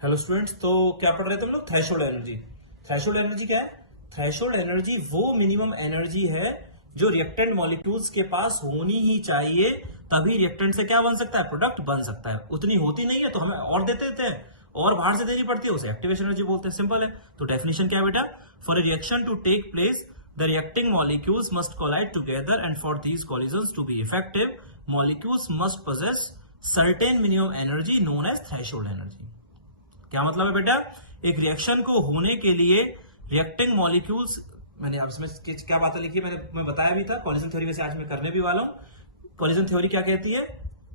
Hello students. तो क्या पढ़ रहे थे हम लोग? Threshold energy. थ्रेशोल्ड एनर्जी क्या है? थ्रेशोल्ड एनर्जी वो मिनिमम एनर्जी है जो रिएक्टेंट मॉलिक्यूल्स के पास होनी ही चाहिए, तभी रिएक्टेंट से क्या बन सकता है? प्रोडक्ट बन सकता है। उतनी होती नहीं है तो हमें और दे देते हैं और बाहर से देनी पड़ती है, उसे एक्टिवेशन एनर्जी बोलते हैं। सिंपल है। तो डेफिनेशन क्या है बेटा? For a reaction to take place the reacting molecules must collide together and for these collisions to be effective molecules must possess certain minimum energy known as threshold energy. क्या मतलब है बेटा? एक रिएक्शन को होने के लिए रिएक्टिंग मॉलिक्यूल्स, मैंने आप इसमें क्या बातें लिखी है मैं बताया भी था। कॉलिजन थ्योरी वैसे आज मैं करने भी वाला हूं। कॉलिजन थ्योरी क्या कहती है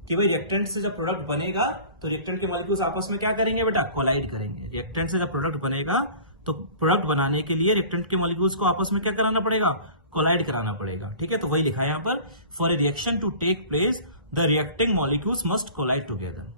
कि भाई रिएक्टेंट से जब प्रोडक्ट बनेगा तो रिएक्टेंट के मॉलिक्यूल्स आपस में क्या करेंगे बेटा? कोलाइड करेंगे। रिएक्टेंट से जब प्रोडक्ट बनेगा तो प्रोडक्ट बनाने के लिए रिएक्टेंट के मॉलिक्यूल्स को आपस में क्या कराना पड़ेगा? कोलाइड कराना पड़ेगा। ठीक है, तो वही लिखा है यहां पर, for a reaction to take place the reacting molecules must collide together.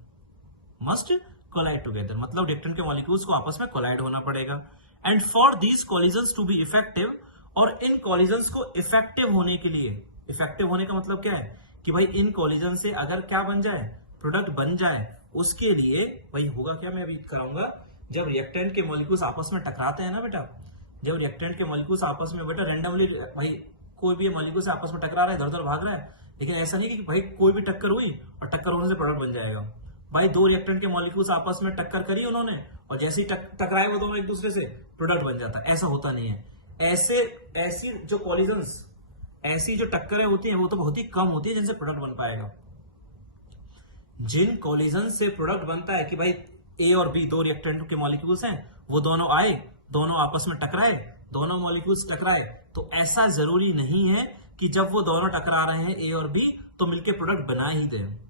Must collide together मतलब रिएक्टेंट के मॉलिक्यूल्स को आपस में कोलाइड होना पड़ेगा। And for these collisions to be effective, और इन कोलिजन्स को इफेक्टिव होने के लिए, इफेक्टिव होने का मतलब क्या है कि भाई इन कोलिजन से अगर क्या बन जाए? प्रोडक्ट बन जाए। उसके लिए भाई होगा क्या, मैं अभी कराऊंगा। जब रिएक्टेंट के मॉलिक्यूल्स आपस में टकराते हैं ना बेटा, जब रिएक्टेंट के मॉलिक्यूल्स आपस में बेटा रैंडमली, भाई कोई भी मॉलिक्यूल से आपस में टकरा रहा है, इधर उधर भाग रहा है, लेकिन ऐसा नहीं कि भाई कोई भी टक्कर हुई और टक्कर होने से प्रोडक्ट बन जाएगा। भाई दो रिएक्टेंट के मॉलिक्यूल्स आपस में टक्कर करी उन्होंने और जैसे ही टकराए वो दोनों एक दूसरे से, प्रोडक्ट बन जाता है। ऐसा होता नहीं है। ऐसी जो कॉलिजन्स, ऐसी जो टक्करें होती हैं वो तो बहुत ही कम होती है जिनसे प्रोडक्ट बन पाएगा। जिन कॉलिजन से प्रोडक्ट बनता है कि भाई ए और बी दो रिएक्टेंट के मॉलिक्यूल्स हैं, वो दोनों आए, दोनों आपस में टकराए, दोनों मॉलिक्यूल्स टकराए, तो ऐसा जरूरी नहीं है कि जब वो दोनों टकरा रहे हैं ए और बी तो मिलकर प्रोडक्ट बना ही दें।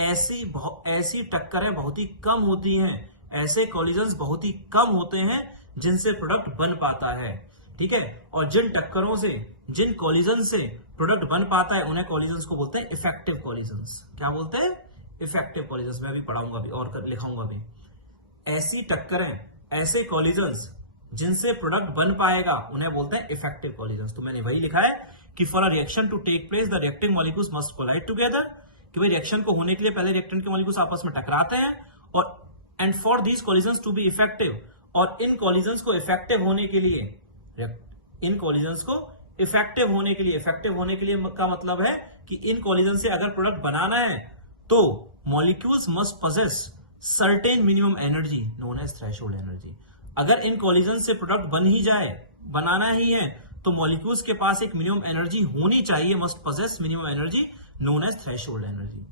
ऐसी टक्करें बहुत ही कम होती हैं, ऐसे कॉलिजन्स बहुत ही कम होते हैं जिनसे प्रोडक्ट बन पाता है। ठीक है, और जिन टक्करों से, जिन कॉलिजन से प्रोडक्ट बन पाता है उन्हें कॉलिजन्स को बोलते हैं इफेक्टिव कॉलिजन्स। क्या बोलते हैं? Effective collisions. मैं अभी पढ़ाऊंगा भी और लिखाऊंगा भी। ऐसी टक्करें, ऐसे कॉलिजन्स जिनसे प्रोडक्ट बन पाएगा उन्हें बोलते हैं इफेक्टिव कॉलिजन्स। तो मैंने वही लिखा है कि for a reaction to take place the reacting molecules must collide together, कि भाई रिएक्शन को होने के लिए पहले रिएक्टेंट के मॉलिक्यूल्स आपस में टकराते हैं, और and for these collisions to be effective, और इन कॉलिजन्स को इफेक्टिव होने के लिए, इन कॉलिजन्स को इफेक्टिव होने के लिए, इफेक्टिव होने के लिए का मतलब है कि इन कॉलिजन से अगर प्रोडक्ट बनाना है तो molecules must possess certain minimum energy known as threshold energy. अगर इन कॉलिजन से प्रोडक्ट बन ही जाए, बनाना ही है, तो मॉलिक्यूल्स के पास एक मिनिमम एनर्जी होनी चाहिए, must possess minimum energy known as threshold energy.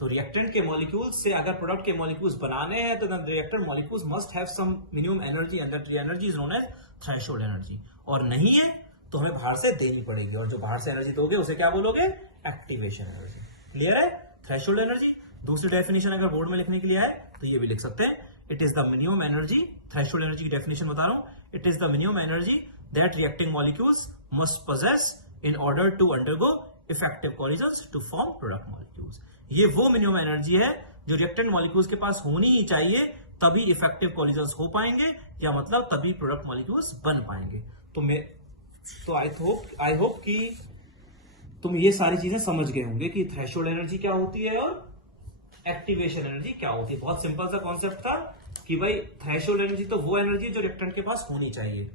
तो रिएक्टेंट के मॉलिक्यूल्स से अगर प्रोडक्ट के मॉलिक्यूल्स बनाने हैं तो reactant molecules must have some minimum energy and that energy is known as threshold energy. और नहीं है तो हमें बाहर से देनी पड़ेगी, और जो बाहर से एनर्जी दोगे उसे क्या बोलोगे? Activation energy. क्लियर है? Threshold energy. दूसरी डेफिनेशन अगर बोर्ड में लिखने के लिए आए तो ये भी लिख सकते हैं, it is the minimum energy. Threshold energy की डेफिनेशन बता रहा हूं, it is the minimum energy that reacting molecules must possess in order to undergo effective collisions to form product molecules. ये वो मिनिमम एनर्जी है जो रिएक्टेंट मॉलिक्यूल्स के पास होनी ही चाहिए, तभी इफेक्टिव कॉलिजन्स हो पाएंगे, या मतलब तभी प्रोडक्ट मॉलिक्यूल्स बन पाएंगे। तो आई होप कि तुम ये सारी चीजें समझ गए होंगे कि थ्रेशोल्ड एनर्जी क्या होती है और एक्टिवेशन एनर्जी क्या होती है। बहुत सिंपल सा कॉन्सेप्ट था कि भाई थ्रेशोल्ड एनर्जी तो वो एनर्जी जो रिएक्टेंट के पास होनी चाहिए,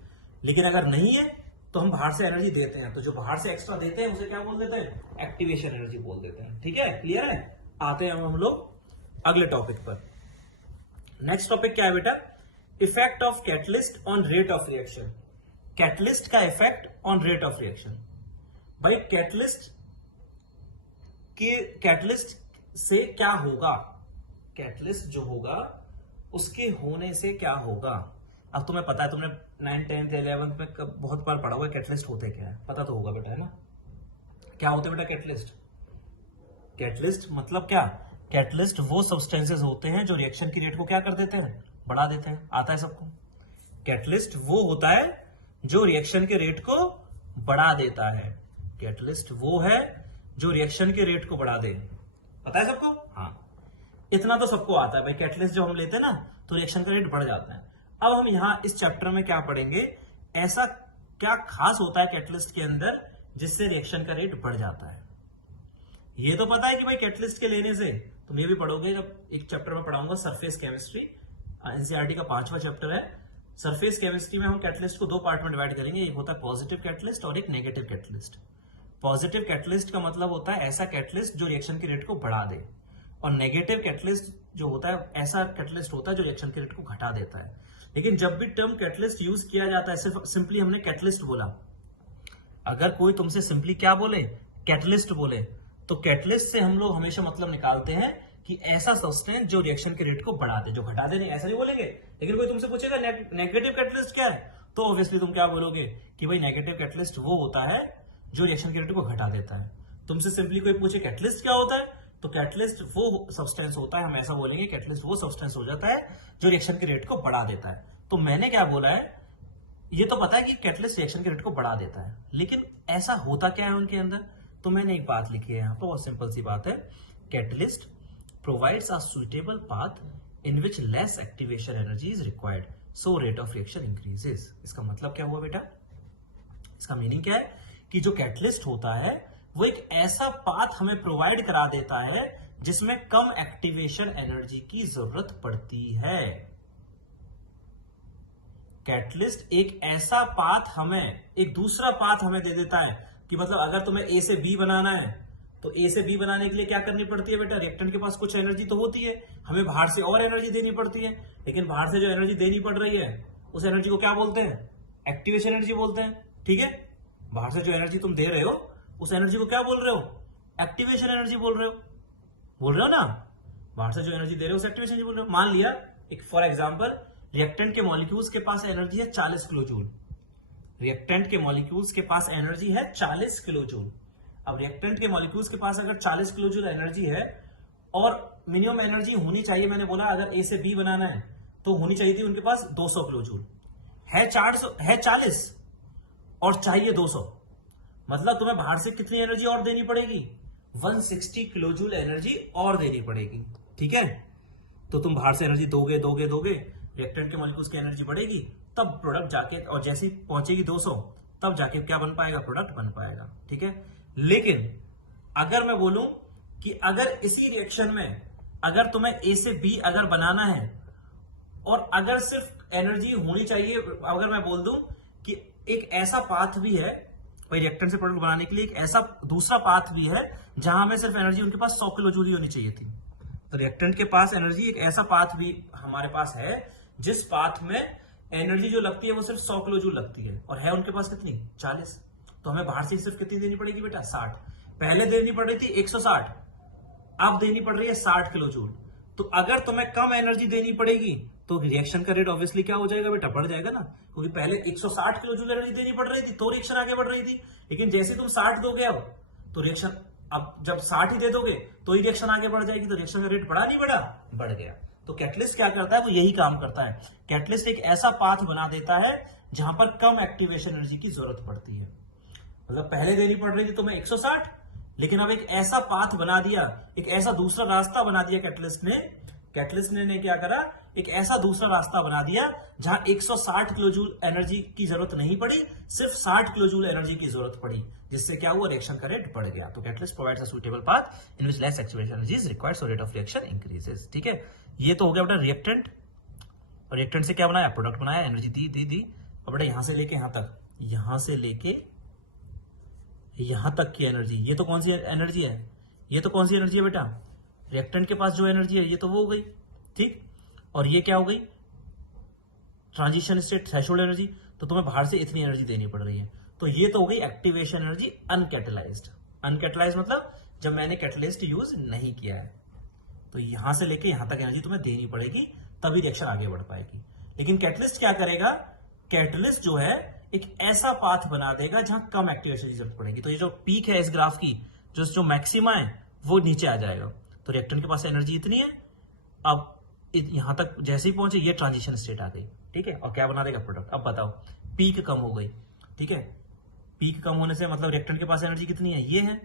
लेकिन अगर नहीं है तो हम बाहर से एनर्जी देते हैं, तो जो बाहर से एक्स्ट्रा देते हैं उसे क्या बोल देते हैं? एक्टिवेशन एनर्जी बोल देते हैं। ठीक है, क्लियर है? आते हैं हम लोग अगले टॉपिक पर। नेक्स्ट टॉपिक क्या है बेटा? Effect of catalyst on rate of reaction. Catalyst का effect on rate of reaction. भाई कैटलिस्ट से क्या होगा? कैटलिस्ट जो होगा उसके होने से क्या होगा? अब तुम्हें पता है, तुमने 9th 10th 11th में बहुत बार पढ़ा हुआ है कैटलिस्ट होते क्या है, पता तो होगा बेटा, है ना? क्या होते बेटा कैटलिस्ट? कैटलिस्ट मतलब क्या? कैटलिस्ट वो सब्सटेंसेस होते हैं जो रिएक्शन की रेट को क्या कर देते हैं? बढ़ा देते हैं। आता है सबको? कैटलिस्ट वो होता है जो रिएक्शन के रेट को बढ़ा देता है। कैटलिस्ट वो है जो रिएक्शन के रेट को बढ़ा दे। पता है सबको? हाँ, इतना तो सबको आता है भाई। कैटलिस्ट जब हम लेते हैं ना तो रिएक्शन का रेट बढ़ जाता है। अब हम यहां इस चैप्टर में क्या पढ़ेंगे? ऐसा क्या खास होता है कैटलिस्ट के अंदर जिससे रिएक्शन का रेट बढ़ जाता है? ये तो पता है कि भाई कैटलिस्ट के लेने से, तुम ये भी पढ़ोगे जब एक चैप्टर में पढ़ाऊंगा सरफेस केमिस्ट्री, एनसीईआरटी का 5वां चैप्टर है। सरफेस केमिस्ट्री में हम कैटलिस्ट को 2 पार्ट में डिवाइड करेंगे, एक होता है पॉजिटिव कैटलिस्ट और एक नेगेटिव कैटलिस्ट। पॉजिटिव कैटलिस्ट का मतलब होता है ऐसा कैटलिस्ट जो रिएक्शन के रेट को बढ़ा दे, और नेगेटिव कैटलिस्ट जो होता है ऐसा कैटलिस्ट होता है जो रिएक्शन के रेट को घटा देता है। लेकिन जब भी टर्म कैटलिस्ट यूज किया जाता है, सिर्फ सिंपली हमने कैटलिस्ट बोला, अगर कोई तुमसे सिंपली क्या बोले, कैटलिस्ट बोले, तो कैटलिस्ट से हम लोग हमेशा मतलब निकालते हैं कि ऐसा सब्सटेंस जो रिएक्शन के रेट को बढ़ा दे, जो घटा दे नहीं, ऐसा नहीं बोलेंगे। लेकिन कोई तुमसे पूछेगा नेगेटिव कैटलिस्ट क्या है, तो ऑब्वियसली तुम क्या बोलोगे कि भाई नेगेटिव कैटलिस्ट वो होता है जो रिएक्शन के रेट को घटा देता है। तुमसे सिंपली कोई पूछे कैटलिस्ट क्या होता है, तो कैटलिस्ट वो सब्सटेंस होता है, हम ऐसा बोलेंगे कैटलिस्ट वो सब्सटेंस हो जाता है जो रिएक्शन के रेट को बढ़ा देता है। तो मैंने क्या बोला है, ये तो पता है कि कैटलिस्ट रिएक्शन के रेट को बढ़ा देता है, लेकिन ऐसा होता क्या है उनके अंदर, तो मैंने एक बात लिखी है यहाँ पर, बहुत सिंपल सी बात है। Catalyst provides a suitable path in which less activation energy is required, so rate of reaction increases. इसका मतलब क्या हुआ बेटा, इसका मीनिंग क्या है कि जो कैटलिस्ट होता है वो एक ऐसा पाथ हमें प्रोवाइड करा देता है जिसमें कम एक्टिवेशन एनर्जी की जरूरत पड़ती है। कैटलिस्ट एक ऐसा पाथ हमें, एक दूसरा पाथ हमें दे देता है कि मतलब अगर तुम्हें ए से बी बनाना है, तो ए से बी बनाने के लिए क्या करनी पड़ती है बेटा, रिएक्टेंट के पास कुछ एनर्जी तो होती है, हमें बाहर से और एनर्जी देनी पड़ती है। लेकिन बाहर से जो एनर्जी देनी पड़ रही है उस एनर्जी को क्या बोलते हैं, एक्टिवेशन एनर्जी बोलते हैं। ठीक है, बाहर से जो एनर्जी तुम दे रहे हो उस एनर्जी को क्या बोल रहे हो, एक्टिवेशन एनर्जी बोल रहे हो ना। बाहर से जो एनर्जी दे रहे हो उसे एक्टिवेशन एनर्जी बोल रहे हो। मान लिया एक फॉर एग्जांपल रिएक्टेंट के मॉलिक्यूल्स के पास एनर्जी है 40 किलो जूल, रिएक्टेंट के मॉलिक्यूल्स के पास एनर्जी है 40 किलो जूल। अब रिएक्टेंट के मॉलिक्यूल्स के पास अगर 40 किलो जूल एनर्जी है और मिनिमम एनर्जी होनी चाहिए, मैंने बोला अगर ए से बी बनाना है तो होनी चाहिए थी उनके पास 200 किलो जूल, है 40 और चाहिए 200, मतलब तुम्हें बाहर से कितनी एनर्जी और देनी पड़ेगी, 160 किलो जूल एनर्जी और देनी पड़ेगी। ठीक है, तो तुम बाहर से एनर्जी दोगे, रिएक्टेंट के मॉलिक्यूल्स की एनर्जी बढ़ेगी, तब प्रोडक्ट जाके, और जैसे ही पहुंचेगी 200 तब जाके क्या बन पाएगा, प्रोडक्ट बन पाएगा। ठीक है, लेकिन अगर मैं बोलूं कि अगर इसी रिएक्शन में अगर तुम्हें ए से बी अगर बनाना है और अगर सिर्फ एनर्जी होनी चाहिए, अगर मैं बोल दूं कि एक ऐसा पाथ भी है भाई रिएक्टेंट से प्रोडक्ट बनाने के लिए, एक ऐसा दूसरा पाथ भी है जहां में सिर्फ एनर्जी उनके पास 100 किलो जूल ही होनी चाहिए थी, तो रिएक्टेंट के पास एनर्जी, एक ऐसा पाथ भी हमारे पास है जिस पाथ में एनर्जी जो लगती है वो सिर्फ 100 किलो जूल लगती है, और है उनके पास कितनी, 40। तो हमें बाहर से सिर्फ कितनी देनी पड़ेगी बेटा, 60। पहले देनी पड़ रही थी 160, अब देनी पड़ रही है 60 किलो जूल। तो अगर तुम्हें कम एनर्जी देनी पड़ेगी तो रिएक्शन का रेट ऑब्वियसली क्या हो जाएगा बेटा, बढ़ जाएगा ना, क्योंकि पहले 160 किलो जूल एनर्जी देनी पड़ रही थी तो रिएक्शन आगे बढ़ रही थी। लेकिन जैसे तुम 60 दोगे अब, तो रिएक्शन, अब जब 60 ही दे दोगे तो ही रिएक्शन आगे बढ़ जाएगी, तो रिएक्शन का रेट बढ़ा नहीं बढ़ा, बढ़ गया। तो कैटलिस्ट क्या करता है, वो यही काम करता है। कैटलिस्ट एक ऐसा पाथ बना देता है जहां पर कम एक्टिवेशन एनर्जी की जरूरत पड़ती है। मतलब पहले देनी पड़ रही थी तुम्हें 160, लेकिन अब एक ऐसा पाथ बना दिया, एक ऐसा दूसरा रास्ता बना दिया कैटलिस्ट ने क्या करा, एक ऐसा दूसरा रास्ता बना दिया जहां 160 किलो जूल एनर्जी की जरूरत नहीं पड़ी, सिर्फ 60 किलो जूल एनर्जी की जरूरत पड़ी, जिससे क्या हुआ, रिएक्शन का रेट बढ़ गया। तो catalyst provides a suitable path in which less activation energy is required, so rate of reaction increases. ठीक है, ये तो हो गया बेटा रिएक्टेंट, और रिएक्टेंट से क्या बनाया, प्रोडक्ट बनाया, एनर्जी दी। और बेटा यहां से लेके यहां तक, यहां से लेके यहां तक की एनर्जी, ये तो कौन सी एनर्जी है, ये तो कौन सी एनर्जी है बेटा, रिएक्टेंट के पास जो एनर्जी है ये तो वो हो गई। ठीक, और ये क्या हो गई, ट्रांजिशन स्टेट थ्रेशोल्ड एनर्जी, तो तुम्हें बाहर से इतनी एनर्जी देनी पड़ रही है, तो ये तो हो गई एक्टिवेशन एनर्जी अनकैटलाइज्ड मतलब जब मैंने कैटलिस्ट यूज नहीं किया है, तो यहां से लेके यहां तक एनर्जी तुम्हें देनी पड़ेगी, तभी रिएक्शन आगे बढ़ पाएगी। लेकिन कैटलिस्ट क्या करेगा, कैटलिस्ट जो है एक ऐसा पाथ बना देगा जहां कम एक्टिवेशन की जरूरत पड़ेगी। तो ये जो पीक है इस ग्राफ की, जो मैक्सिमा है वो नीचे आ जाएगा। तो रिएक्टेंट के पास एनर्जी इतनी है, अब यहां तक जैसे ही पहुंचे ये ट्रांजिशन स्टेट आ गई। ठीक है, और क्या बना देगा, प्रोडक्ट। अब बताओ, पीक कम हो गई। ठीक है, पीक कम होने से मतलब रिएक्टेंट के पास एनर्जी कितनी है, ये है,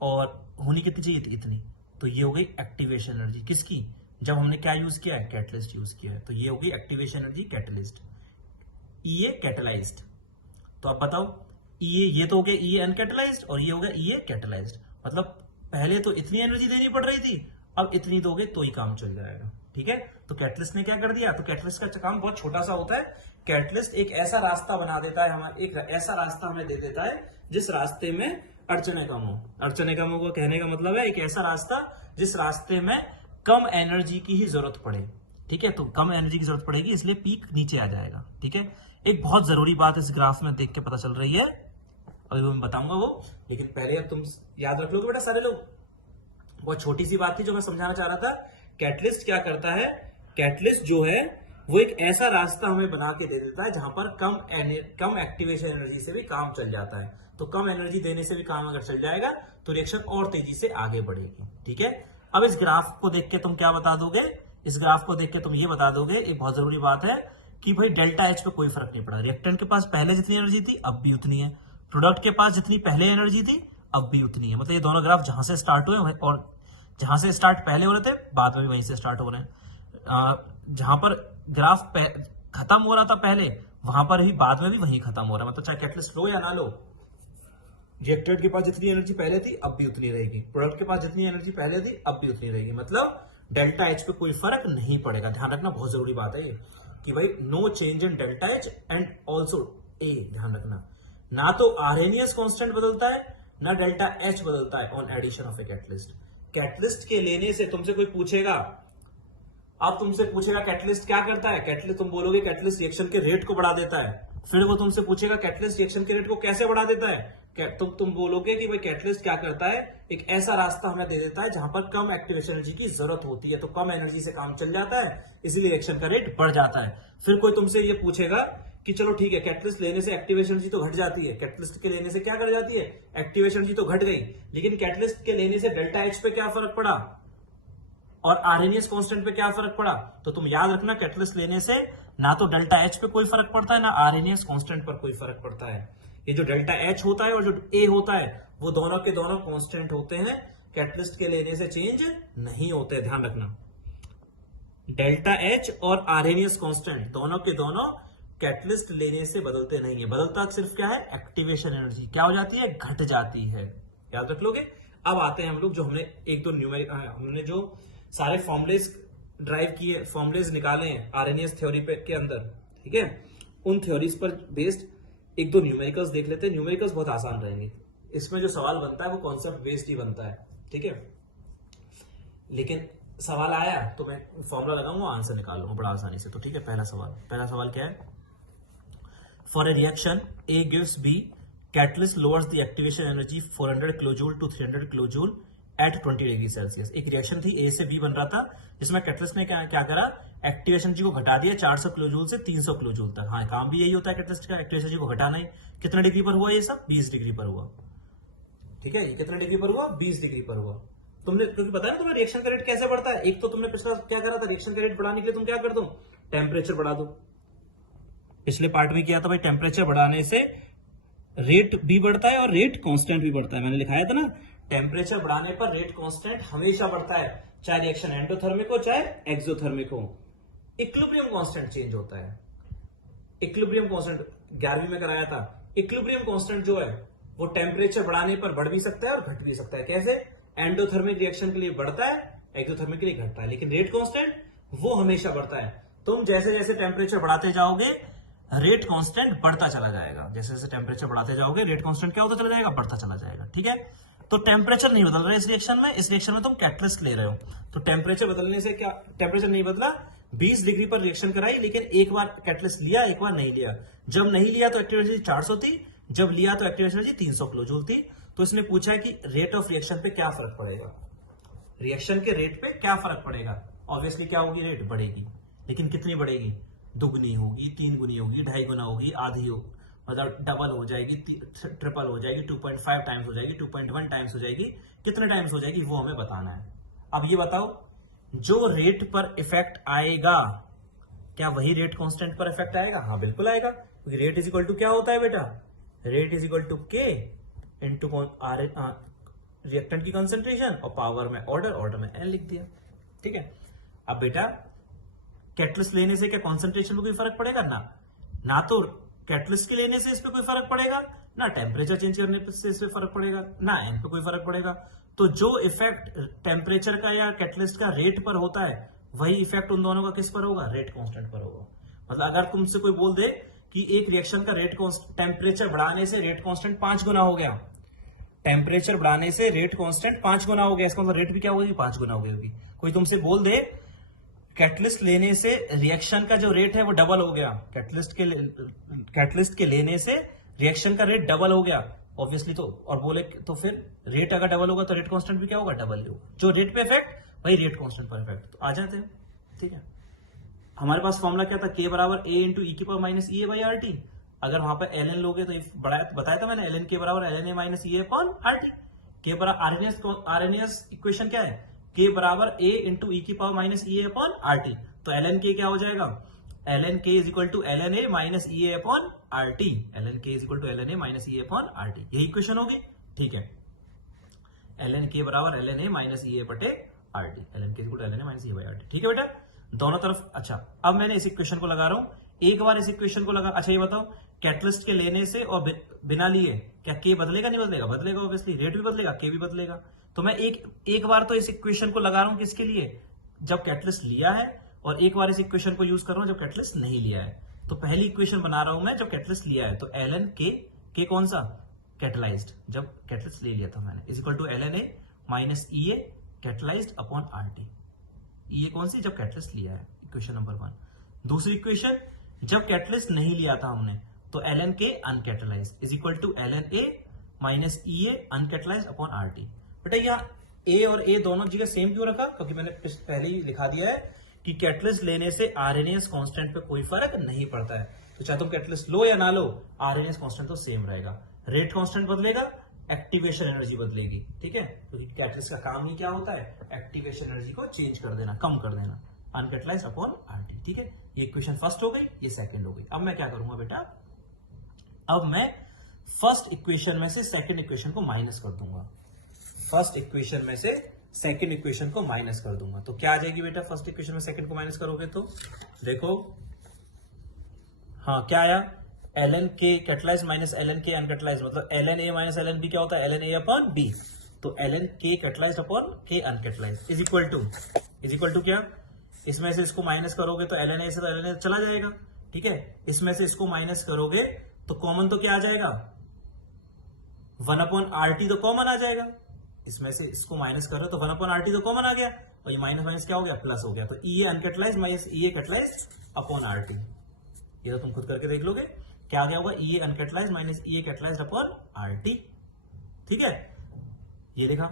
और होनी कितनी चाहिए थी, इतनी, तो ये हो गई एक्टिवेशन एनर्जी किसकी, जब हमने क्या यूज किया है, कैटलिस्ट यूज किया है, तो ये हो गई एक्टिवेशन एनर्जी कैटलिस्ट। ये कैटलाइज्ड, तो अब बताओ, ये तो हो गया ये अनकैटलाइज्ड, और ये हो गया ये कैटलाइज्ड। मतलब पहले तो इतनी एनर्जी देनी पड़ रही थी, अब इतनी दोगे तो ही काम चल जाएगा। ठीक है, तो कैटलिस्ट ने क्या कर दिया, तो कैटलिस्ट का काम बहुत छोटा सा होता है। कैटलिस्ट एक ऐसा रास्ता बना देता है, हमारा एक ऐसा रास्ता हमें दे देता है जिस रास्ते में अड़चने कम हो। अड़चने कम हो को कहने का मतलब है एक ऐसा रास्ता जिस रास्ते में कम एनर्जी की ही जरूरत पड़े। ठीक है, तो कम एनर्जी की जरूरत पड़ेगी, इसलिए पीक नीचे आ जाएगा। ठीक है, एक बहुत जरूरी बात इस ग्राफ में देख के पता चल रही है, अभी मैं बताऊंगा वो, लेकिन पहले अब तुम याद रख लोगे बेटा सारे लोग। बहुत छोटी सी बात थी जो मैं समझाना चाह रहा था। कैटलिस्ट क्या करता है, कैटलिस्ट जो है वो एक ऐसा रास्ता हमें बना के दे देता है जहां पर कम एक्टिवेशन एनर्जी से भी काम चल जाता है। तो कम एनर्जी देने से भी काम अगर चल जाएगा तो रिएक्शन और तेजी से आगे बढ़ेगी। ठीक है, अब इस ग्राफ को देख के तुम क्या बता दोगे, इस ग्राफ को देख के तुम ये बता दोगे, एक बहुत जरूरी बात है कि भाई डेल्टा एच पे कोई फर्क नहीं पड़ा। रिएक्टेंट के पास पहले जितनी एनर्जी थी अब भी उतनी है, प्रोडक्ट के पास जितनी पहले एनर्जी थी अब भी उतनी है। मतलब ये दोनों ग्राफ जहां से स्टार्ट हुए और जहां से स्टार्ट पहले हो रहे थे बाद में भी वहीं से स्टार्ट हो रहे हैं। जहां पर ग्राफ खत्म हो रहा था पहले, वहां पर ही बाद में भी वहीं खत्म हो रहा है। मतलब चाहे कैटलिस्ट लो या ना लो, रिएक्टेंट के पास जितनी एनर्जी पहले थी अब भी उतनी रहेगी, प्रोडक्ट के पास जितनी एनर्जी पहले थी अब भी उतनी रहेगी। मतलब डेल्टा एच पे कोई फर्क नहीं पड़ेगा। ध्यान रखना, बहुत जरूरी बात है ये कि भाई no change in delta H and also A. ध्यान रखना, ना तो आरएनएस कांस्टेंट बदलता है ना डेल्टा एच बदलता है on addition of a catalyst. Catalyst के लेने से तुमसे कोई पूछेगा, अब तुमसे पूछेगा कैटलिस्ट क्या करता है, कैटलिस्ट तुम बोलोगे कैटलिस्ट रिएक्शन के रेट को बढ़ा देता है। फिर वो तुमसे पूछेगा कैटलिस्ट रिएक्शन के रेट को कैसे बढ़ा देता है, तुम बोलोगे कि भाई कैटलिस्ट क्या करता है, एक ऐसा रास्ता हमें दे देता है जहां पर कम एक्टिवेशन एनर्जी की जरूरत होती है, तो कम एनर्जी से काम चल जाता है, इसीलिए रिएक्शन का रेट बढ़ जाता है। फिर कोई तुमसे ये पूछेगा कि चलो ठीक है, कैटलिस्ट लेने से एक्टिवेशन एनर्जी तो घट जाती है, कैटलिस्ट के लेने से क्या कर जाती है, एक्टिवेशन एनर्जी तो घट गई, लेकिन कैटलिस्ट के लेने से डेल्टा एच पे क्या फर्क पड़ा और आरएनएस कांस्टेंट पे क्या फर्क पड़ा। तो तुम याद रखना, कैटलिस्ट लेने से ना तो डेल्टा एच पे कोई फर्क पड़ता है ना आरएनएस कांस्टेंट पर कोई फर्क पड़ता है। ये जो डेल्टा एच होता है और जो ए होता है वो दोनों के दोनों कांस्टेंट होते हैं, कैटलिस्ट के लेने से चेंज नहीं होते। ध्यान रखना, डेल्टा एच और आरएनएस कांस्टेंट दोनों के दोनों कैटलिस्ट लेने से बदलते नहीं है। बदलता सिर्फ क्या है, एक्टिवेशन एनर्जी क्या हो जाती है, घट जाती है। याद रख लोगे। अब आते हैं हम लोग जो हमने एक दो हमने जो सारे फॉर्मुलेज ड्राइव किए, फॉर्मुलेज निकाले हैं आरएनएस थ्योरी पे के अंदर, ठीक है, उन थ्योरीज पर बेस्ड एक दो न्यूमेरिकल्स देख लेते हैं। न्यूमेरिकल्स बहुत आसान रहेंगे, इसमें जो सवाल बनता है वो कॉन्सेप्ट बेस्ड ही बनता है। ठीक है, लेकिन सवाल आया तो मैं फॉर्मूला लगाऊंगा, आंसर निकाल लूंगा बड़ा आसानी से। तो ठीक है, पहला सवाल क्या है, for a reaction A gives B, catalyst lowers the activation energy 400 kilojoule to 300 kilojoule at 20 degree Celsius. एक रिएक्शन थी, ए से बी बन रहा था, जिसमें कैटलिस्ट ने क्या करा, एक्टिवेशन एनर्जी को घटा दिया 400 किलोजूल से 300 किलोजूल तक। हाँ, काम भी यही होता है कैटलिस्ट का, एक्टिवेशन एनर्जी को घटाना ही। कितने डिग्री पर हुआ ये सब, 20 डिग्री पर हुआ। ठीक है, ये कितने डिग्री पर हुआ, 20 डिग्री पर हुआ। तुमने क्योंकि पता है तुम्हें रिएक्शन का रेट कैसे बढ़ता है, एक तो तुमने पिछला क्या करा था, रिएक्शन का रेट बढ़ाने के लिए तुम क्या कर दो, टेम्परेचर बढ़ा दो। पिछले पार्ट में किया था भाई, टेम्परेचर बढ़ाने से रेट भी बढ़ता है और रेट कांस्टेंट भी बढ़ता है। मैंने लिखाया था ना, टेम्परेचर बढ़ाने पर रेट कांस्टेंट हमेशा बढ़ता है, चाहे रिएक्शन एंडोथर्मिक हो चाहे एक्सोथर्मिक हो। इक्विलिब्रियम कांस्टेंट चेंज होता है। इक्विलिब्रियम कांस्टेंट 11वीं में कराया था। इक्विलिब्रियम कांस्टेंट जो है वो टेम्परेचर बढ़ाने पर बढ़ भी सकता है और घट भी सकता है। कैसे, एंडोथर्मिक रिएक्शन के लिए बढ़ता है, एक्सोथर्मिक के लिए घटता है, लेकिन रेट कांस्टेंट वो हमेशा बढ़ता है। तुम जैसे जैसे टेम्परेचर बढ़ाते जाओगे रेट कांस्टेंट बढ़ता चला जाएगा, जैसे जैसे टेम्परेचर बढ़ाते जाओगे रेट कांस्टेंट क्या होता चला जाएगा, बढ़ता चला जाएगा। ठीक है, तो टेम्परेचर नहीं बदल रहा है इस रिएक्शन में तुम कैटलिस्ट ले रहे हो, तो टेम्परेचर बदलने से क्या, टेम्परेचर नहीं बदला, 20 डिग्री पर रिएक्शन कराई, लेकिन एक बार कैटलिस्ट लिया एक बार नहीं लिया। जब नहीं लिया तो एक्टिव एनर्जी 400 थी, जब लिया तो एक्टिव एनर्जी 300 किलोजूल थी। तो इसने पूछा है कि रेट ऑफ रिएक्शन पे क्या फर्क पड़ेगा, रिएक्शन के रेट पे क्या फर्क पड़ेगा। ऑब्वियसली क्या होगी, रेट बढ़ेगी, लेकिन कितनी बढ़ेगी, दुगनी होगी, 3 गुनी होगी, 2.5 गुना होगी, आधी हो, मतलब डबल हो जाएगी, ट्रिपल हो जाएगी, 2.5 टाइम्स हो जाएगी, 2.1 टाइम्स हो जाएगी, कितने टाइम्स हो जाएगी वो हमें बताना है। अब ये बताओ, जो रेट पर इफेक्ट आएगा क्या वही रेट कांस्टेंट पर इफेक्ट आएगा, हाँ बिल्कुल आएगा, क्योंकि रेट इज इक्वल टू क्या होता है बेटा, रेट इज इक्वल टू के इंटू रिएक्टेंट की कंसंट्रेशन और पावर में ऑर्डर में एन लिख दिया। ठीक है, अब बेटा कैटलिस्ट लेने से क्या कॉन्सेंट्रेशन में कोई फर्क पड़ेगा, ना तो कैटलिस्ट के लेने से इस पे कोई फर्क पड़ेगा, ना टेम्परेचर चेंज करने से इस पे फर्क पड़ेगा, ना एन पे कोई फर्क पड़ेगा। तो जो इफेक्ट टेम्परेचर का या कैटलिस्ट का रेट पर होता है वही इफेक्ट उन दोनों का किस पर होगा, रेट कांस्टेंट पर होगा। मतलब अगर तुमसे कोई बोल दे कि एक रिएक्शन का रेट टेम्परेचर बढ़ाने से रेट कांस्टेंट 5 गुना हो गया, टेम्परेचर बढ़ाने से रेट कांस्टेंट 5 गुना हो गया, इसका मतलब रेट भी क्या होगी, 5 गुना हो गई। कोई तुमसे बोल दे कैटलिस्ट लेने से रिएक्शन का जो रेट है वो डबल हो गया, कैटलिस्ट के लेने से रिएक्शन का रेट डबल हो गया ऑब्वियसली, तो और बोले तो फिर रेट अगर डबल होगा तो रेट कांस्टेंट भी क्या होगा, डबल ही होगा। जो रेट पे इफेक्ट वही रेट कांस्टेंट पर इफेक्ट। तो आ जाते हैं, ठीक है। हमारे पास फॉर्मूला क्या था, के बराबर ए इंटू ई की power minus E A by R T. अगर वहां पर एल एन लोगे तो बताया था मैंने, एल एन के बराबर L N A minus E A upon R T. के बराबर आरएनएस इक्वेशन क्या है, के बराबर ए इंटू ई की power minus E A upon R T. तो एल एन के क्या हो जाएगा, L N K is equal to L N A minus E A upon R T. L N K is equal to L N A minus E A upon R T, यही equation होगी, ठीक है। L N K बराबर L N A minus E A बटे R T, L N K is equal to L N A minus E A by R T, ठीक है बेटा, दोनों तरफ। अच्छा अब मैंने इस इक्वेशन को लगा रहा हूं, एक बार इस इक्वेशन को लगा। अच्छा ये बताओ, कैटलिस्ट के लेने से और बिना लिए क्या के बदलेगा, नहीं बदलेगा, बदलेगा ऑब्वियसली, रेट भी बदलेगा, के भी बदलेगा। तो मैं एक बार तो इस इक्वेशन को लगा रहा हूं किसके लिए, जब कैटलिस्ट लिया है, और एक बार इस इक्वेशन को यूज कर रहा हूं जब कैटलिस्ट नहीं लिया है। तो पहली इक्वेशन बना रहा हूं मैं जब कैटलिस्ट लिया है, तो एल एन के कौन सा, कैटलाइज्ड, जब कैटलिस्ट ले लिया था मैंने, is equal to L N A minus E A catalysed upon R T. ये कौन सी, जब कैटलिस्ट लिया है, इक्वेशन नंबर 1। दूसरी इक्वेशन जब कैटलिस्ट नहीं लिया था हमने, तो L N K uncatalysed is equal to L N A minus E A uncatalysed upon R T. बेटा यहाँ ए और ए दोनों जगह सेम क्यों रखा, क्योंकि मैंने पहले ही लिखा दिया है कि कैटलिस्ट लेने से आरएनएस कांस्टेंट पे कोई फर्क नहीं पड़ता है। तो चाहे तुम कैटलिस्ट लो या ना लो, आरएनएस कांस्टेंट तो सेम रहेगा। रेट कांस्टेंट बदलेगा, एक्टिवेशन एनर्जी बदलेगी, ठीक है, क्योंकि कैटलिस्ट का काम ही क्या होता है, एक्टिवेशन एनर्जी को चेंज कर देना, कम कर देना, अनकैटलाइज अपॉन आरटी, ठीक है। ये इक्वेशन फर्स्ट हो गई, ये सेकंड हो गई। अब मैं क्या करूंगा बेटा, अब मैं फर्स्ट इक्वेशन में से सेकंड इक्वेशन को माइनस कर दूंगा, फर्स्ट इक्वेशन में से सेकंड इक्वेशन को माइनस कर दूंगा। तो क्या आ जाएगी बेटा, फर्स्ट इक्वेशन में सेकंड को माइनस करोगे तो देखो, हाँ क्या आया, L N K catalyse minus L N K uncatalyse, मतलब L N A minus L N B क्या होता है, L N A upon B. तो L N K catalyse upon K uncatalyse is equal to क्या, इसमें से इसको minus करोगे तो एल एन ए से तो एल एन ए चला जाएगा, ठीक है। इसमें से इसको माइनस करोगे तो कॉमन तो क्या आ जाएगा, 1 अपॉन आर टी तो कॉमन आ जाएगा। इसमें से इसको माइनस कर रहे हो तो 1 अपॉन आर टी तो कॉमन आ गया, और ये माइनस माइनस क्या हो गया, प्लस हो गया। तो ई ए अनकैटलाइज माइनस ई ए कैटलाइज अपॉन आर टी, ये तो तुम खुद करके देख लोगे क्या आ गया होगा, ई ए अनकैटलाइज माइनस ई ए कैटलाइज अपॉन आर टी, ठीक है। ये देखा,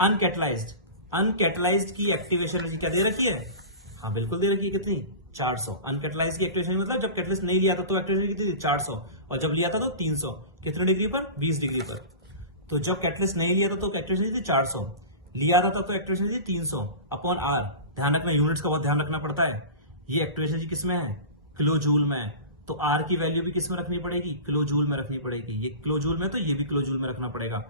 अनकैटलाइज्ड की एक्टिवेशन एनर्जी क्या दे रखी है, हाँ बिल्कुल दे रखी है, कितनी, 400। अनकैटलाइज्ड की एक्टिवेशन मतलब जब कैटलिस्ट नहीं लिया था तो एक्टिवेशन कितनी थी, 400, और जब लिया था तो 300, कितने डिग्री पर, 20 डिग्री पर। तो जब कैटलिस्ट नहीं लिया था तो एक्टिवेशन थी 400, लिया था तो एक्टिवेशन थी 300 अपॉन आर। ध्यान रखना, यूनिट्स का बहुत ध्यान रखना पड़ता है। ये एक्टिवेशन किस में है, किलो जूल में है, तो आर की वैल्यू भी किस में रखनी पड़ेगी, किलो जूल में रखनी पड़ेगी। ये किलो जूल में, तो ये भी किलो जूल में रखना पड़ेगा।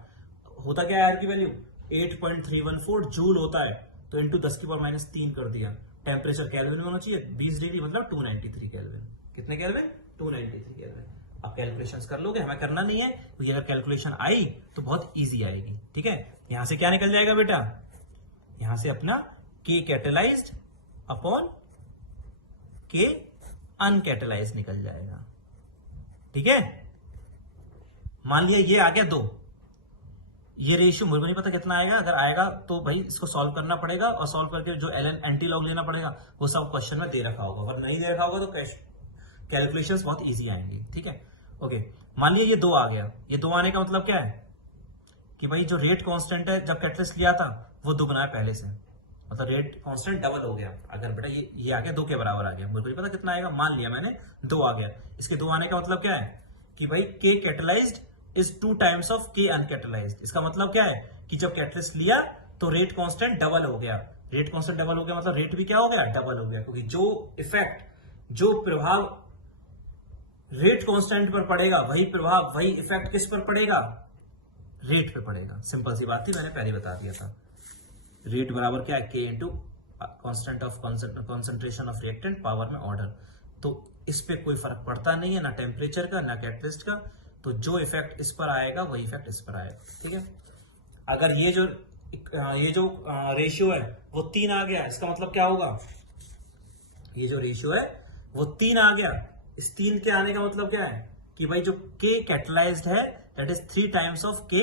होता क्या है आर की वैल्यू, 8.314 जूल होता है, तो इंटू 10 की पावर माइनस 3 कर दिया। टेम्परेचर केल्विन में होना चाहिए, 20 डिग्री मतलब 293 केल्विन। कितने केल्विन, 293 केल्विन। आप कैलकुलेशंस कर लोगे, हमें करना नहीं है, क्योंकि अगर कैलकुलेशन आई तो बहुत इजी आएगी, ठीक है। यहां से क्या निकल जाएगा बेटा, यहां से अपना के कैटलाइज्ड अपॉन के अनकैटलाइज्ड निकल जाएगा, ठीक है। मान लिया ये आ गया 2, ये रेशियो मुझे नहीं पता कितना आएगा, अगर आएगा तो भाई इसको सॉल्व करना पड़ेगा, और सॉल्व करके जो एल एन एंटी लॉग लेना पड़ेगा वो सब क्वेश्चन में दे रखा होगा, अगर नहीं दे रखा होगा तो कैलकुलेशंस बहुत इजी आएंगी, ठीक है। ओके, मान लिया ये 2 आ गया, ये 2 आने का मतलब क्या है कि भाई जो रेट कांस्टेंट है जब कैटलिस्ट लिया था वो दुगना है पहले से, मतलब रेट कांस्टेंट डबल हो गया। अगर बेटा ये आ गया 2 के बराबर आ गया, मुझे नहीं पता कितना आएगा, मान लिया मैंने 2 आ गया। इसके 2 आने का मतलब क्या है कि भाई के कैटलाइज्ड इज 2 टाइम्स ऑफ के अनकैटलाइज्ड। इसका मतलब क्या है कि जब कैटलिस्ट लिया तो रेट कांस्टेंट डबल हो गया, रेट कांस्टेंट डबल हो गया मतलब रेट भी क्या हो गया, डबल हो गया, क्योंकि जो इफेक्ट, जो प्रभाव रेट कांस्टेंट पर पड़ेगा वही प्रभाव, वही इफेक्ट किस पर पड़ेगा, रेट पे पड़ेगा। सिंपल सी बात थी, मैंने पहले बता दिया था। रेट बराबर क्या है, के into constant of concentration of reactant power में ऑर्डर। तो इस पे कोई फर्क पड़ता नहीं है, ना टेम्परेचर का ना कैटलिस्ट का, तो जो इफेक्ट इस पर आएगा वही इफेक्ट इस पर आएगा, ठीक है। अगर ये जो रेशियो है वो 3 आ गया, इसका मतलब क्या होगा, ये जो रेशियो है वो 3 आ गया। इस 3 के आने का मतलब क्या है कि भाई जो K कैटलाइज्ड है that is 3 times of K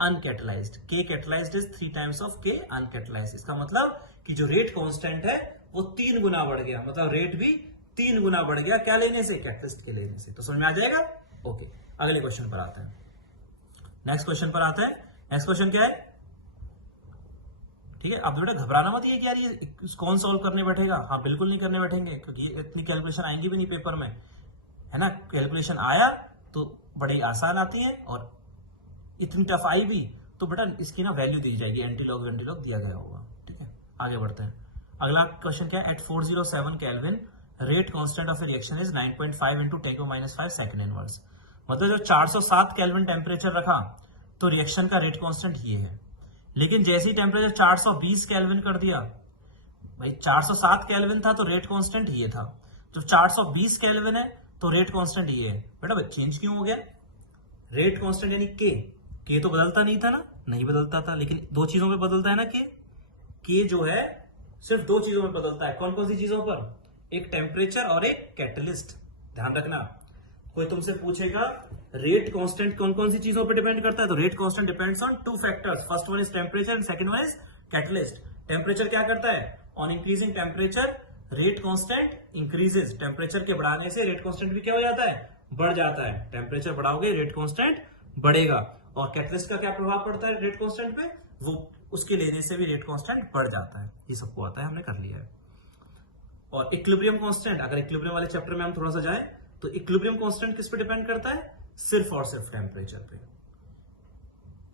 uncatalysed. K catalysed is 3 times of K uncatalysed. इसका मतलब कि जो रेट कांस्टेंट है वो 3 गुना बढ़ गया, मतलब रेट भी 3 गुना बढ़ गया। क्या लेने से? कैटलिस्ट के लेने से। तो समझ में आ जाएगा? ओके, अगले क्वेश्चन पर आते हैं। नेक्स्ट क्वेश्चन पर आते हैं। नेक्स्ट क्वेश्चन क्या है? ठीक है, अब बेटा घबराना मत, ये क्या ये कौन सॉल्व करने बैठेगा? हाँ बिल्कुल नहीं करने बैठेंगे, क्योंकि इतनी कैलकुलेशन आएंगी भी नहीं पेपर में, है ना। कैलकुलेशन आया तो बड़ी आसान आती है, और इतनी टफ आई भी तो बेटा इसकी ना वैल्यू दी जाएगी, एंटीलॉग दिया गया होगा। ठीक है, आगे बढ़ते हैं। अगला क्वेश्चन क्या है? At 407 kelvin rate constant of reaction is 9.5 into 10⁻⁵ second inverse. मतलब जब 407 केल्विन टेम्परेचर रखा तो रिएक्शन का रेट कांस्टेंट ये है, लेकिन जैसे ही टेम्परेचर 420 केल्विन कर दिया, भाई 407 केल्विन था तो रेट कांस्टेंट ये था, जब 420 केल्विन है तो रेट कांस्टेंट ये है। बेटा भाई चेंज क्यों हो गया? रेट कांस्टेंट यानी के तो बदलता नहीं था ना, नहीं बदलता था, लेकिन दो चीजों में बदलता है ना। के जो है सिर्फ दो चीजों में बदलता है। कौन कौन सी चीजों पर? एक टेम्परेचर और एक कैटलिस्ट। ध्यान रखना, कोई तुमसे पूछेगा रेट कांस्टेंट कौन कौन सी चीजों पर डिपेंड करता है, तो rate constant depends on 2 factors. First one is temperature and second one is catalyst. Temperature क्या करता है? On increasing temperature rate constant increases. Temperature के बढ़ाने से रेट कांस्टेंट भी क्या हो जाता है? बढ़ जाता है। टेम्परेचर बढ़ाओगे रेट कांस्टेंट बढ़ेगा। और कैटलिस्ट का क्या प्रभाव पड़ता है रेट कांस्टेंट पे? वो उसके लेने से भी रेट कांस्टेंट बढ़ जाता है। ये सबको आता है, हमने कर लिया है। और इक्विलिब्रियम कांस्टेंट, अगर इक्विलिब्रियम वाले चैप्टर में हम थोड़ा सा जाए तो इक्विलिब्रियम कांस्टेंट किस पे डिपेंड करता है? सिर्फ और सिर्फ टेम्परेचर पे।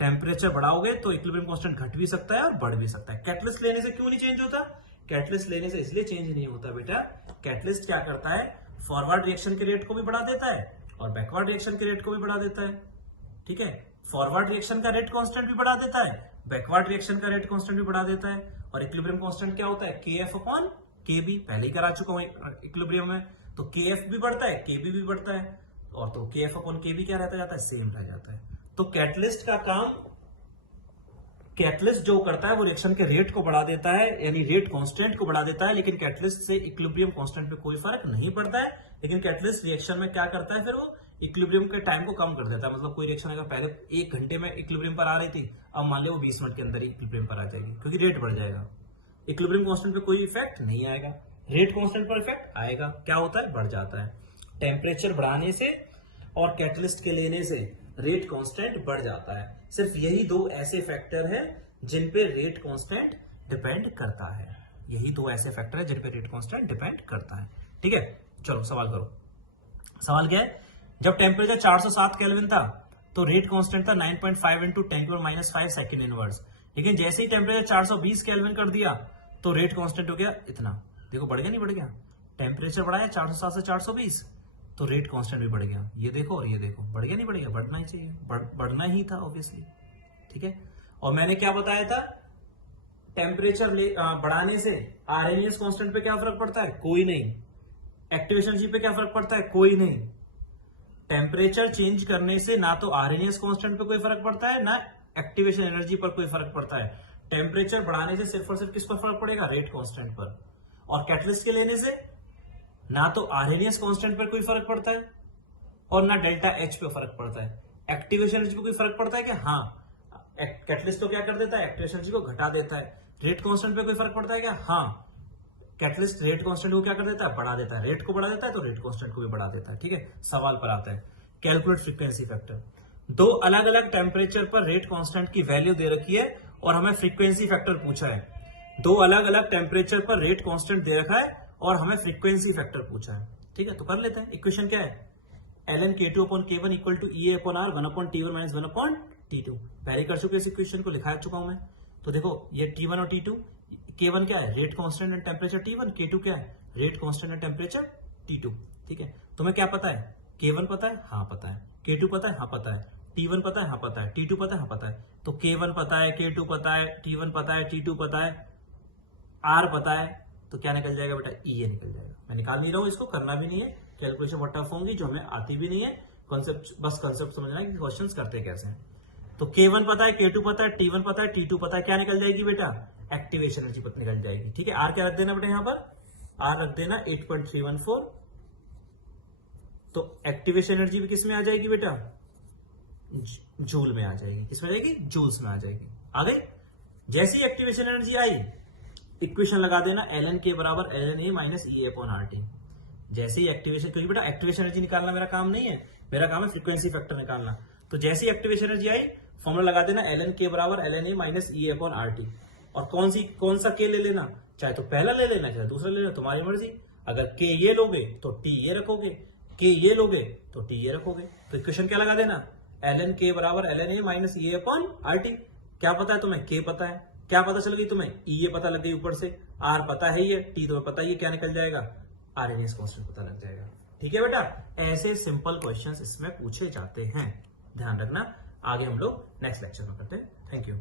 टेम्परेचर बढ़ाओगे तो इक्विलिब्रियम कांस्टेंट घट भी सकता है और बढ़ भी सकता है। कैटलिस्ट लेने से क्यों नहीं चेंज होता? कैटलिस्ट लेने से इसलिए चेंज नहीं होता बेटा, कैटलिस्ट क्या करता है? फॉरवर्ड रिएक्शन के रेट को भी बढ़ा देता है और बैकवर्ड रिएक्शन के रेट को भी बढ़ा देता है। ठीक है, फॉरवर्ड रिएक्शन का रेट कांस्टेंट भी बढ़ा देता है, बैकवर्ड रिएक्शन का रेट कांस्टेंट भी बढ़ा देता है। और इक्विलिब्रियम कांस्टेंट क्या होता है? KF upon KB। पहले ही करा चुका हूं इक्विलिब्रियम में, तो KF भी बढ़ता है, KB भी बढ़ता है, और तो KF अपॉन KB क्या रहता जाता है? सेम रह जाता है। तो कैटलिस्ट का काम, कैटलिस्ट जो करता है वो रिएक्शन के रेट को बढ़ा देता है, यानी रेट कांस्टेंट को बढ़ा देता है, लेकिन कैटलिस्ट से इक्विलिब्रियम कांस्टेंट पे कोई फर्क नहीं पड़ता है। लेकिन कैटलिस्ट रिएक्शन में क्या करता है? फिर वो इक्विलिब्रियम के टाइम को कम कर देता है। मतलब कोई रिएक्शन अगर पहले 1 घंटे में इक्विलिब्रियम पर आ रही थी, अब मान लो वो 20 मिनट के अंदर ही इक्विलिब्रियम पर आ जाएगी, क्योंकि रेट बढ़ जाएगा। इक्विलिब्रियम कांस्टेंट पे कोई इफेक्ट नहीं आएगा, रेट कांस्टेंट पर इफेक्ट आएगा। क्या होता है? बढ़ जाता है। टेम्परेचर बढ़ाने से और कैटलिस्ट के लेने से रेट कांस्टेंट बढ़ जाता है। सिर्फ यही दो ऐसे फैक्टर हैं जिन पे रेट कांस्टेंट डिपेंड करता है। यही दो ऐसे फैक्टर है जिन पे रेट कांस्टेंट डिपेंड करता है। ठीक है, चलो सवाल करो। सवाल क्या है? जब टेम्परेचर 407 केल्विन था तो रेट कांस्टेंट था 9.5 इंटू 10⁻⁵ सेकंड इनवर्स। लेकिन जैसे ही टेम्परेचर 420 केल्विन कर दिया तो रेट कांस्टेंट हो गया इतना। देखो बढ़ गया नहीं बढ़ गया? टेम्परेचर बढ़ाया 407 से 420 तो रेट कांस्टेंट भी बढ़ गया। ये देखो और ये देखो, बढ़ गया नहीं बढ़ गया? बढ़ना ही चाहिए, बढ़ना ही था ऑब्वियसली। ठीक है, और मैंने क्या बताया था? टेम्परेचर बढ़ाने से आरएमएस कांस्टेंट पे क्या फर्क पड़ता है? कोई नहीं। एक्टिवेशन एनर्जी पे क्या फर्क पड़ता है? कोई नहीं। टेम्परेचर चेंज करने से ना तो आरएनएस कांस्टेंट पे कोई फर्क पड़ता है, ना एक्टिवेशन एनर्जी पर कोई फर्क पड़ता है। टेम्परेचर बढ़ाने से सिर्फ और सिर्फ किस पर फर्क पड़ेगा? रेट कांस्टेंट पर। और कैटलिस्ट के लेने से ना तो आरएनएस कांस्टेंट पर कोई फर्क पड़ता है और ना डेल्टा एच पे फर्क पड़ता है। एक्टिवेशन एनर्जी पे कोई फर्क पड़ता है क्या? हाँ, कैटलिस्ट तो क्या कर देता है? एक्टिवेशन एनर्जी को घटा देता है। रेट कांस्टेंट पे कोई फर्क पड़ता है क्या? हाँ, कैटलिस्ट रेट कांस्टेंट को क्या कर देता है? बढ़ा देता है। रेट को बढ़ा देता है तो रेट कांस्टेंट को भी बढ़ा देता है। ठीक है, सवाल पर आता है। Calculate frequency factor. दो अलग अलग टेम्परेचर पर रेट कांस्टेंट की वैल्यू दे रखी है और हमें फ्रीक्वेंसी फैक्टर पूछा है। दो अलग अलग टेम्परेचर पर रेट कांस्टेंट दे रखा है और हमें फ्रीक्वेंसी फैक्टर पूछा है। ठीक है, तो कर लेते हैं। इक्वेशन क्या है? ln k2 upon k1 equal to EA upon R 1 upon T1 minus 1 upon T2। पहले कर चुके इस इक्वेशन को, लिखा चुका हूं मैं। तो देखो ये T1 और T2, K1 क्या है? Rate constant and temperature T1, K2 क्या है? Rate constant and temperature T2। ठीक है, तुम्हें क्या पता है? K1 पता है? हाँ पता है। K2 पता है? हाँ पता है। T1 पता है? हाँ पता है। T2 पता है? हाँ पता है। तो K1 पता है, K2 पता है, T1 पता है, T2 पता है, R पता है, तो क्या निकल जाएगा बेटा? EA निकल जाएगा। मैं निकाल नहीं रहा हूं, इसको करना भी नहीं है। कैलकुलेशन बहुत टफ होंगी जो हमें आती भी नहीं है। कॉन्सेप्ट, बस कॉन्सेप्ट समझना है कि क्वेश्चंस करते कैसे हैं। तो K1 पता है, K2 पता है, T1 पता है, T2 पता है, क्या निकल जाएगी बेटा? एक्टिवेशन एनर्जी पता निकल जाएगी। ठीक है, R क्या रख देना बेटा यहाँ पर? आर रख देना 8.314। तो एक्टिवेशन एनर्जी भी किस में आ जाएगी बेटा, जूल में आ जाएगी। किस में आ जाएगी, जूल्स में आ जाएगी। आ गई। जैसी एक्टिवेशन एनर्जी आई, इक्वेशन लगा देना ln के बराबर ln A minus E upon R T. जैसे ही एक्टिवेशन, क्योंकि बेटा एक्टिवेशन एनर्जी निकालना मेरा काम नहीं है, मेरा काम है फ्रीक्वेंसी फैक्टर निकालना। तो जैसी एक्टिवेशन एनर्जी आई, फॉर्मूला लगा देना ln के बराबर ln A minus E upon R T. और कौन सा के ले लेना, चाहे तो पहला ले लेना चाहे दूसरा ले लेना, तुम्हारी मर्जी। अगर के ये लोगे तो टी ये रखोगे, के ये लोगे तो टी ये रखोगे। तो इक्वेशन क्या लगा देना, ln के बराबर ln A minus E upon R T. क्या पता है तुम्हें, के पता है। क्या पता चल गई तुम्हें, ई ये पता लग गई ऊपर से, आर पता है ये, टी तुम्हें पता है ये, क्या निकल जाएगा, आरएनएस कांस्टेंट पता लग जाएगा। ठीक है बेटा, ऐसे सिंपल क्वेश्चंस इसमें पूछे जाते हैं, ध्यान रखना। आगे हम लोग नेक्स्ट लेक्चर में करते हैं। Thank you.